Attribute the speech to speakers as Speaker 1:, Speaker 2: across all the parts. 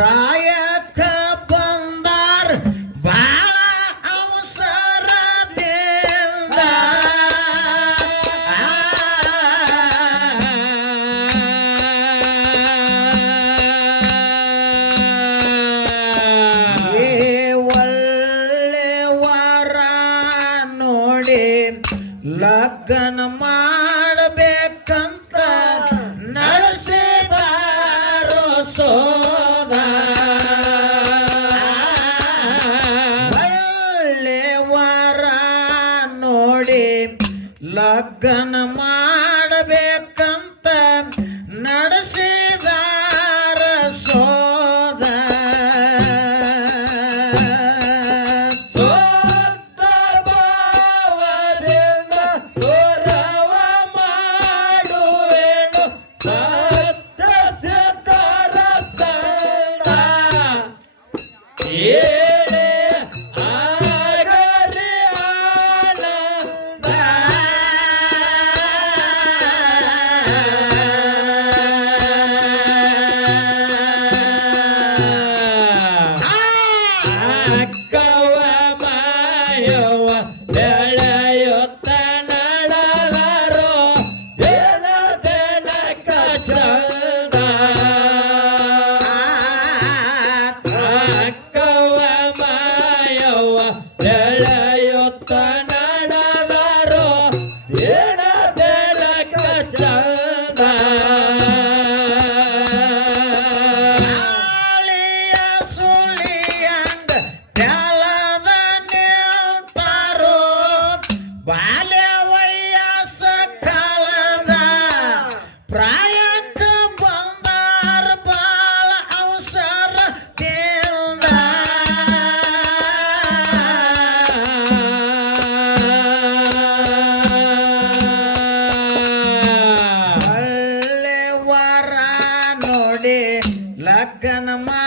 Speaker 1: ರಾಯಕ್ಕ ಬಂದಾರ ಬಾಳ ನೋಡಿ ಲಗ್ನ ಮಾ gonna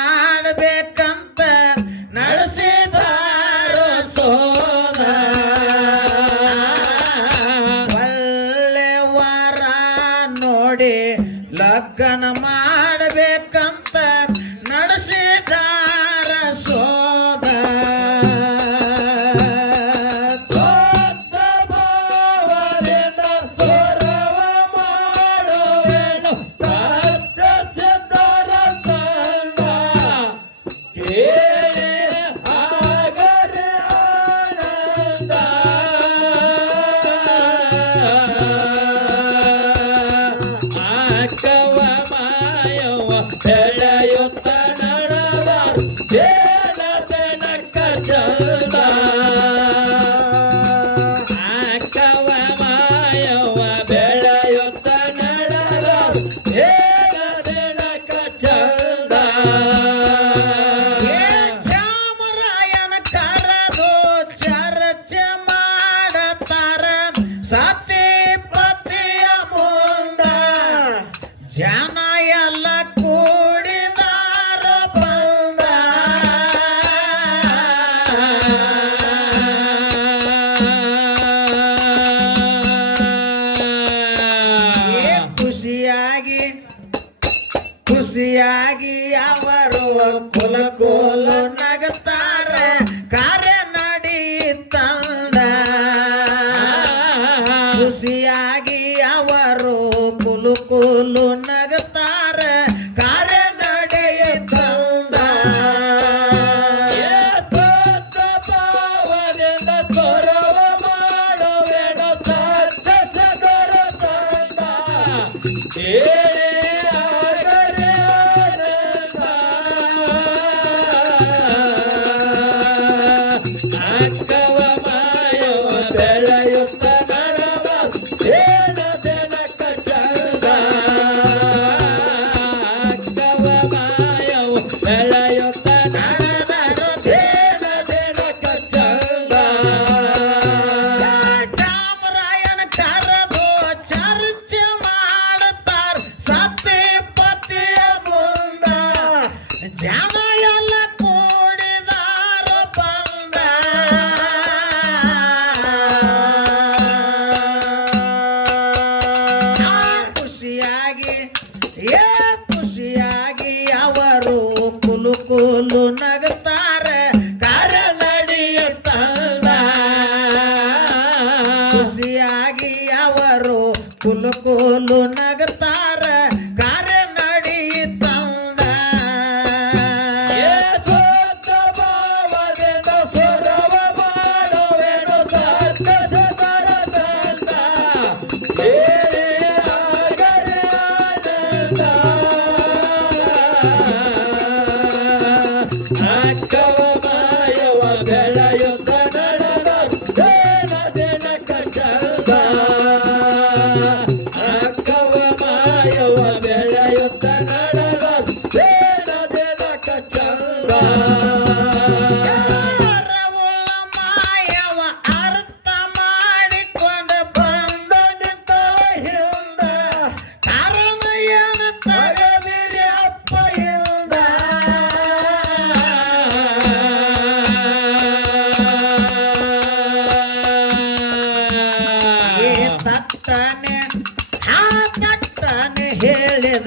Speaker 1: Yeah.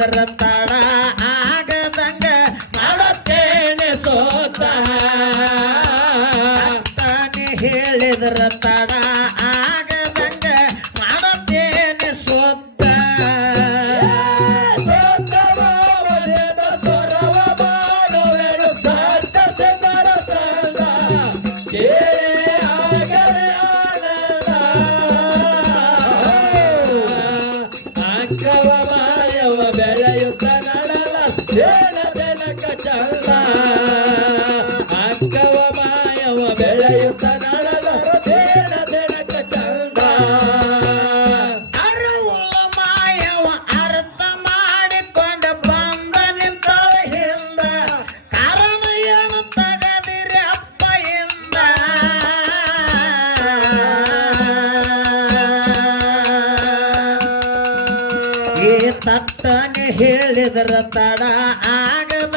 Speaker 1: ಅವರ ಆಗದಂಗ ಮಾಡುತ್ತೇನೆ ಸೋತ. ತಾನೇ ಹೇಳಿದ್ರ ತಡ
Speaker 2: ಅಕ್ಕವ ಮಾಯವ ಬೆಳೆಯುತ್ತ ನಡದ ದೇಣ ದೇಣಕ ಚಂದ
Speaker 1: ಅರಿವುಳ್ಳ ಮಾಯವ ಅರ್ಥ ಮಾಡಿಕೊಂಡು ಬಂದ ನಿಂತ ಹಿಂದ ಕಾರಣ ಏನು ತಗದಿರಿ ಅಪ್ಪ ಹಿಂದ ಈ ತಟ್ಟನೆ ಹೇಳಿದ್ರ ತಡ ಆಗದ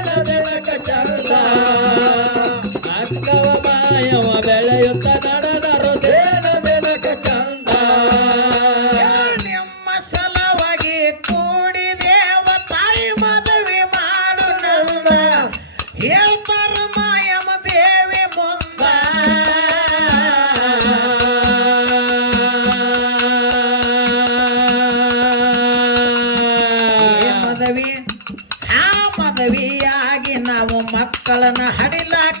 Speaker 1: ಪದವಿ ಆ ಪದವಿಯಾಗಿ ನಾವು ಮಕ್ಕಳನ್ನ ಹಡಿಲಾಕ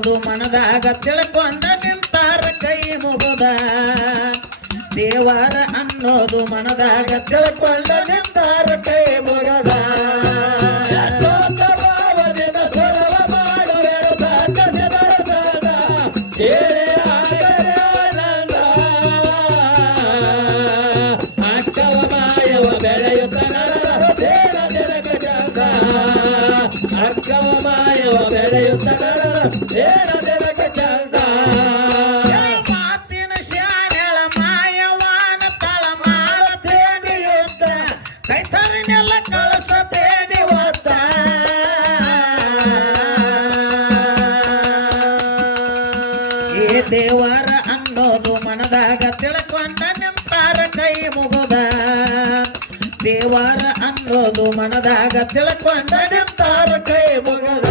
Speaker 1: ಮಗು ಮನದಾಗ ತಿಳ್ಕೊಂಡ ನಿಂತಾರ ಕೈ ಮುಗುದ. ದೇವರ ಅನ್ನೋದು ಮನದಾಗ ತಿಳ್ಕೊಂಡ ನಿಂತಾರ ಕೈ
Speaker 2: ಅಕ್ಕವ ಮಾಯವ ಬೆಳೆಯುತ್ತ ಕಡಲ ಏನ ಚಂದ
Speaker 1: ದೇವರ ಅನ್ನೋದು ಮನದಾಗ ತಿಳ್ಕೊಂಡ ನಿಂತಾರ ಕೈ ಮುಗದ.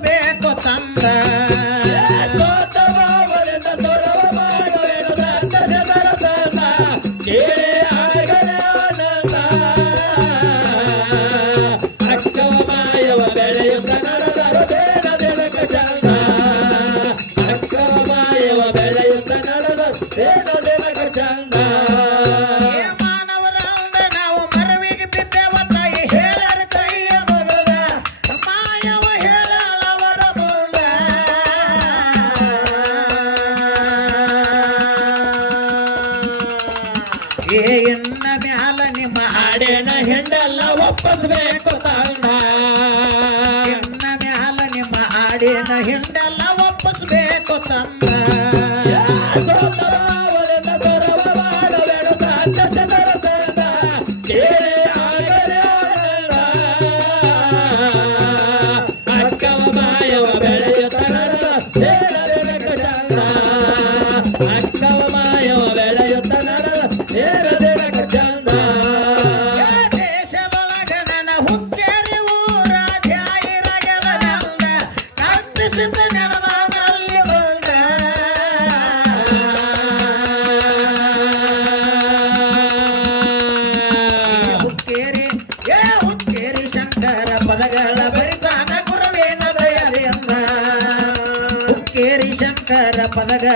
Speaker 1: ಬೇಕು ಎನ್ನ ಮ್ಯಾಲ ನಿಮ್ಮ ಆಡೇನ ಹೆಂಡಲ್ಲ ಒಪ್ಪಿಸ್ಬೇಕು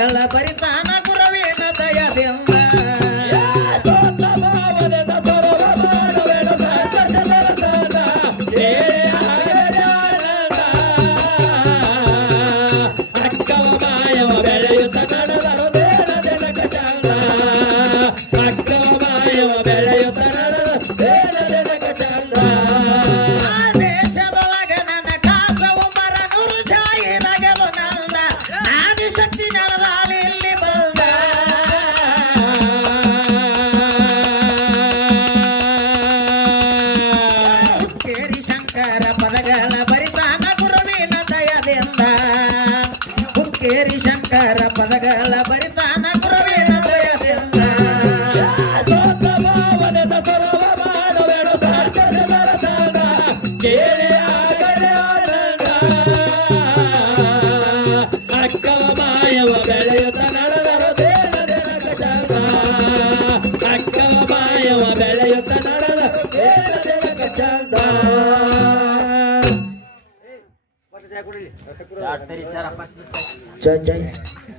Speaker 2: ela
Speaker 1: pare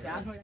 Speaker 1: আচ্ছা